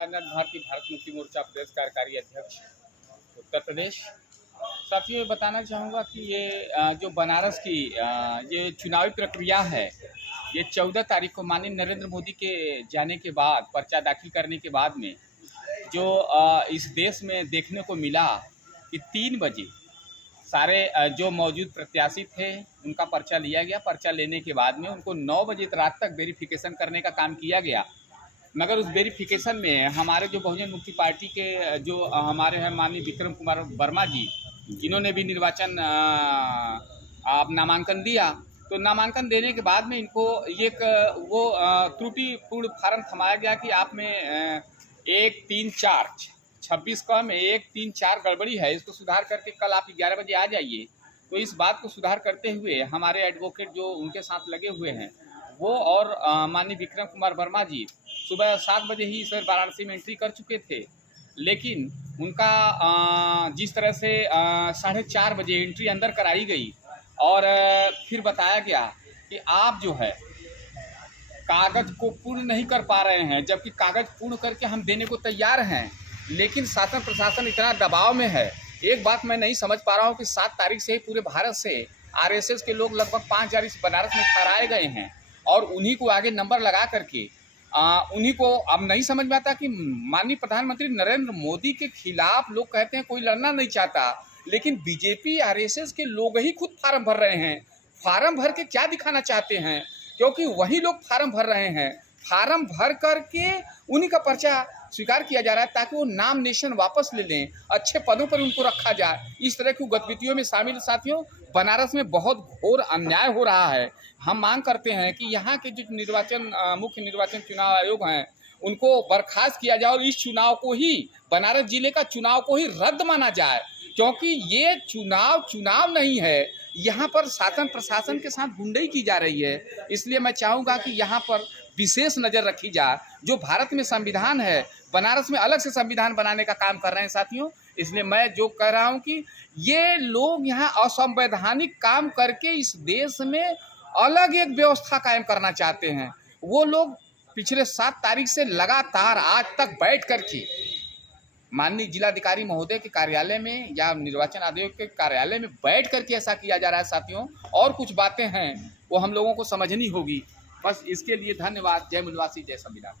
भारतीय भारत मुक्ति मोर्चा प्रदेश कार्यकारी अध्यक्ष उत्तर प्रदेश। साथियों, ये बताना चाहूँगा कि ये जो बनारस की ये चुनावी प्रक्रिया है, ये 14 तारीख को माननीय नरेंद्र मोदी के जाने के बाद, पर्चा दाखिल करने के बाद में जो इस देश में देखने को मिला कि 3 बजे सारे जो मौजूद प्रत्याशी थे उनका पर्चा लिया गया। पर्चा लेने के बाद में उनको 9 बजे रात तक वेरिफिकेशन करने का काम किया गया, मगर उस वेरिफिकेशन में हमारे जो बहुजन मुक्ति पार्टी के जो हमारे हैं माननीय विक्रम कुमार वर्मा जी, जिन्होंने भी निर्वाचन आप नामांकन दिया, तो नामांकन देने के बाद में इनको एक वो त्रुटिपूर्ण फार्म थमाया गया कि आप में 1 3 4 26 का में 1 3 4 गड़बड़ी है, इसको सुधार करके कल आप 11 बजे आ जाइए। तो इस बात को सुधार करते हुए हमारे एडवोकेट जो उनके साथ लगे हुए हैं वो और माननीय विक्रम कुमार वर्मा जी सुबह 7 बजे ही सर वाराणसी में एंट्री कर चुके थे, लेकिन उनका जिस तरह से 4:30 बजे एंट्री अंदर कराई गई और फिर बताया गया कि आप जो है कागज़ को पूर्ण नहीं कर पा रहे हैं, जबकि कागज़ पूर्ण करके हम देने को तैयार हैं, लेकिन शासन प्रशासन इतना दबाव में है। एक बात मैं नहीं समझ पा रहा हूँ कि 7 तारीख से ही पूरे भारत से आरएसएस के लोग लगभग 5,000 इस बनारस में ठहराए गए हैं और उन्हीं को आगे नंबर लगा करके उन्हीं को अब नहीं समझ में आता कि माननीय प्रधानमंत्री नरेंद्र मोदी के खिलाफ लोग कहते हैं कोई लड़ना नहीं चाहता, लेकिन बीजेपी आरएसएस के लोग ही खुद फार्म भर रहे हैं। फार्म भर के क्या दिखाना चाहते हैं? क्योंकि वही लोग फार्म भर रहे हैं, फार्म भर करके उन्हीं का पर्चा स्वीकार किया जा रहा है ताकि वो नॉमिनेशन वापस ले लें, अच्छे पदों पर उनको रखा जाए। इस तरह की गतिविधियों में शामिल साथियों बनारस में बहुत घोर अन्याय हो रहा है। हम मांग करते हैं कि यहाँ के जो मुख्य निर्वाचन चुनाव आयोग हैं उनको बर्खास्त किया जाए और इस चुनाव को ही, बनारस जिले का चुनाव को ही रद्द माना जाए, क्योंकि ये चुनाव नहीं है, यहाँ पर शासन प्रशासन के साथ गुंडई की जा रही है। इसलिए मैं चाहूँगा कि यहाँ पर विशेष नज़र रखी जाए। जो भारत में संविधान है, बनारस में अलग से संविधान बनाने का काम कर रहे हैं साथियों। इसलिए मैं जो कह रहा हूँ कि ये लोग यहाँ असंवैधानिक काम करके इस देश में अलग एक व्यवस्था कायम करना चाहते हैं। वो लोग पिछले 7 तारीख से लगातार आज तक बैठ करके माननीय जिलाधिकारी महोदय के कार्यालय में या निर्वाचन आयोग के कार्यालय में बैठ करके ऐसा किया जा रहा है साथियों। और कुछ बातें हैं वो हम लोगों को समझनी होगी। बस इसके लिए धन्यवाद। जय मूलवासी, जय संविधान।